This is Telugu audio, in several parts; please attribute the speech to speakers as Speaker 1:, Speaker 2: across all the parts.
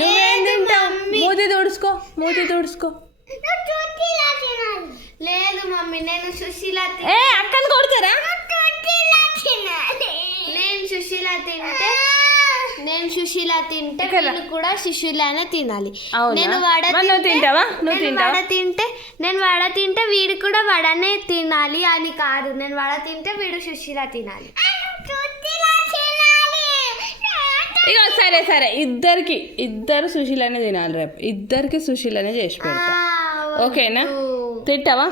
Speaker 1: నువ్వేం తింటావు మూతి తుడుచుకో మూతి తుడుచుకో.
Speaker 2: లేదు మమ్మీ నేను సుశీల
Speaker 1: ఏ అక్కని కొడతారా?
Speaker 2: నేను సుశీల తింటే నేను సుశీల తింటే. వీళ్ళు కూడా సుశీలనే తినాలి? నేను వడ
Speaker 1: తింటావా? నువ్వు?
Speaker 2: వడ తింటే నేను వడ తింటే వీడు కూడా వడనే తినాలి అని కాదు. నేను వడ తింటే వీడు సుశీల తినాలి.
Speaker 1: ఇక సరే సరే. ఇద్దరికి ఇద్దరు సుశీలనే తినాలి రేపు. ఇద్దరికి సుశీలనే చేసి పెడతా. ఓకేనా? తింటావా?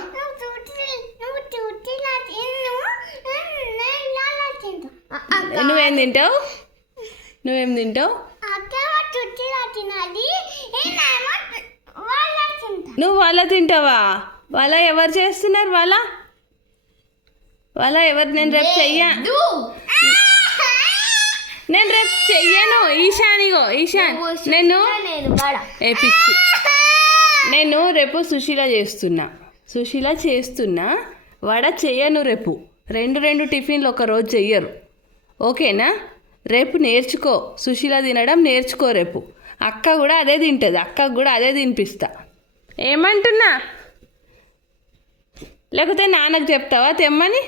Speaker 1: నువ్వేం తింటావు? నువ్వేం తింటావు? నువ్వు వాళ్ళ తింటావా? వాళ్ళ ఎవరు చేస్తున్నారు వాళ్ళ? వాళ్ళ ఎవరు? నేను రేపు చెయ్య. చెయ్యను ఈశానిగో ఈశాన్. నేను ఏ పిచ్చి. నేను రేపు సుశీల చేస్తున్నా. సుశీల చేస్తున్నా వడ చెయ్యను రేపు. రెండు రెండు టిఫిన్లు ఒక రోజు చెయ్యరు. ఓకేనా? రేపు నేర్చుకో. సుశీల తినడం నేర్చుకో రేపు. అక్క కూడా అదే తింటుంది. అక్కకు కూడా అదే తినిపిస్తా. ఏమంటున్నా? లేకపోతే నాన్నకు చెప్తావా? తెమ్మని?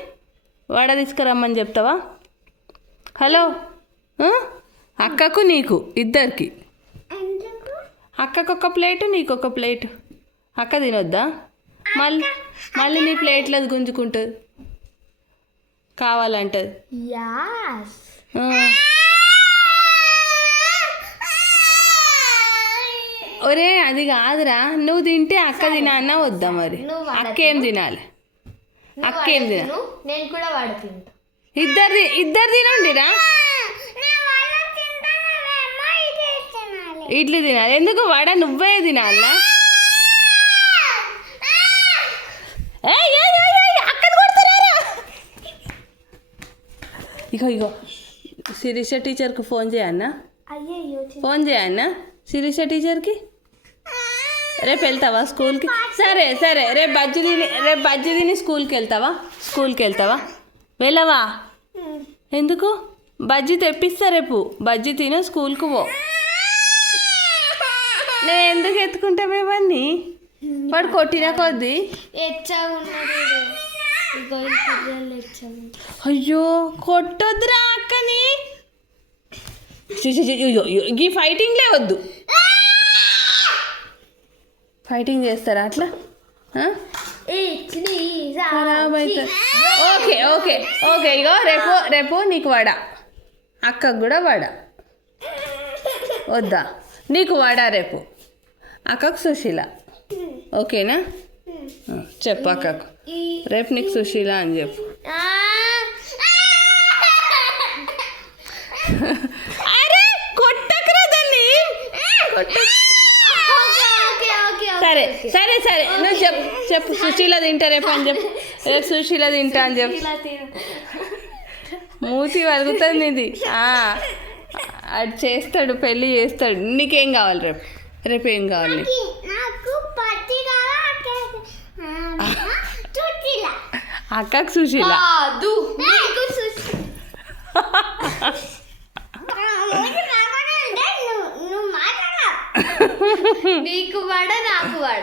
Speaker 1: వడ తీసుకురమ్మని చెప్తావా? హలో? అక్కకు నీకు ఇద్దరికి. అక్కకు ఒక ప్లేటు నీకు ఒక ప్లేట్. అక్క తినొద్దా? మళ్ళీ మళ్ళీ నీ ప్లేట్లో గుంజుకుంటుంది. కావాలంటది. ఒరే అది కాదురా. నువ్వు తింటే అక్క తినా వద్దా మరి? అక్క ఏం తినాలి? అక్క ఏం తినాలి?
Speaker 2: తిను, నేను కూడా వడ తింటా.
Speaker 1: ఇద్దరు ఇద్దరు తినండిరా? ఇడ్లీ తినాలి. ఎందుకు వడ నువ్వే తినాలా? ఇగో ఇగో శిరీష టీచర్కి ఫోన్ చేయన్నా ఫోన్ చేయన్నా శిరీష టీచర్కి. రేపు వెళ్తావా స్కూల్కి? సరే సరే రేపు బజ్జి తిని రేపు బజ్జి తిని స్కూల్కి వెళ్తావా? స్కూల్కి వెళ్తావా? వెళ్ళవా? ఎందుకు? బజ్జీ తెప్పిస్తా రేపు. బజ్జీ తిని స్కూల్కి పో. నేను ఎందుకు ఎత్తుకుంటాం ఇవన్నీ? వాడు కొట్టిన కొద్దీ. అయ్యో కొట్టొద్దురా అక్కని. ఈ ఫైటింగ్లే వద్దు. ఫైటింగ్ చేస్తారా అట్లా? ఖరాబ్ అవుతుంది ఓకే ఓకే ఓకే ఇగో రేపు రేపు నీకు వడ. అక్కకు కూడా వడ. వద్దా? నీకు వడ రేపు. అక్కకు సుశీల. ఓకేనా? చెప్పు అక్కకు రేపు నీకు సుశీల అని చెప్పు. అరే కొట్టకురా దాన్ని. సరే సరే సరే. నువ్వు చెప్పు చెప్పు. సుశీల తింటా రేపు అని చెప్పు. రేపు సుశీల తింటా అని చెప్పు. మూతి వలుగుతుంది ఇది. అది చేస్తాడు పెళ్ళి చేస్తాడు. నీకేం కావాలి రేపు? రేపు ఏం కావాలి? అక్కకు? సుశీల.
Speaker 2: నీకు వడ నాకు వడ?